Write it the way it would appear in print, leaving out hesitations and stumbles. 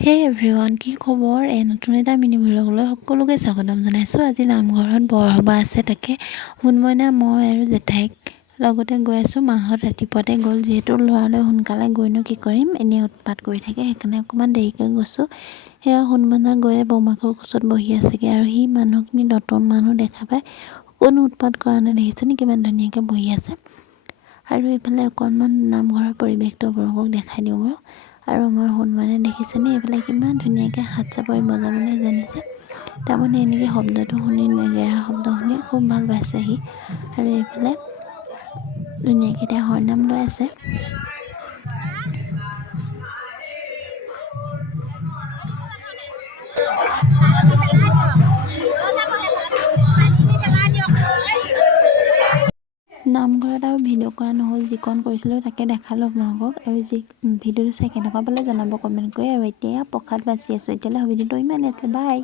হে এভৰিৱান, কি খবৰ? নতুন এটা মিনি ভ্লগলৈ সকলোকে স্বাগতম জনাইছোঁ। আজি নামঘৰত বৰসভা আছে, তাকে সোণমইনা, মই আৰু জেঠাইক লগতে গৈ আছোঁ। মাহঁত ৰাতিপুৱাতে গ'ল, যিহেতু ল'ৰালৈ সোনকালে গৈনো কি কৰিম, এনেই উৎপাত কৰি থাকে, সেইকাৰণে অকণমান দেৰিকৈ গৈছোঁ। সেয়া সোণমইনা গৈয়ে বৌমাকৰ কোচত বহি আছেগৈ, আৰু সি মানুহখিনি নতুন মানুহ দেখা পাই কোনো উৎপাত কৰা নাই। দেখিছেনে কিমান ধুনীয়াকৈ বহি আছে। আৰু এইফালে অকণমান নামঘৰৰ পৰিৱেশটো আপোনালোকক দেখাই দিওঁ বাৰু। আৰু আমাৰ সোণমইনাই দেখিছেনে এইফালে কিমান ধুনীয়াকৈ হাত চাপৰি বজাবলৈ জানিছে। তাৰমানে এনেকৈ শব্দটো শুনি, নেগেৰা শব্দ শুনি খুব ভাল পাইছে সি। আৰু এইফালে ধুনীয়াকৈ এতিয়া হৰনাম লৈ আছে। নামঘৰত আৰু ভিডিঅ' কৰা নহ'ল, যিকণ কৰিছিলোঁ তাকে দেখালোঁ আপোনালোকক। আৰু যি ভিডিঅ'টো চাই কেনেকুৱা পালে জনাব কমেণ্ট কৰি। আৰু এতিয়া প্ৰসাদ বাচি আছোঁ। এতিয়ালৈ ভিডিঅ'টো ইমানেই আছিলে, বাই।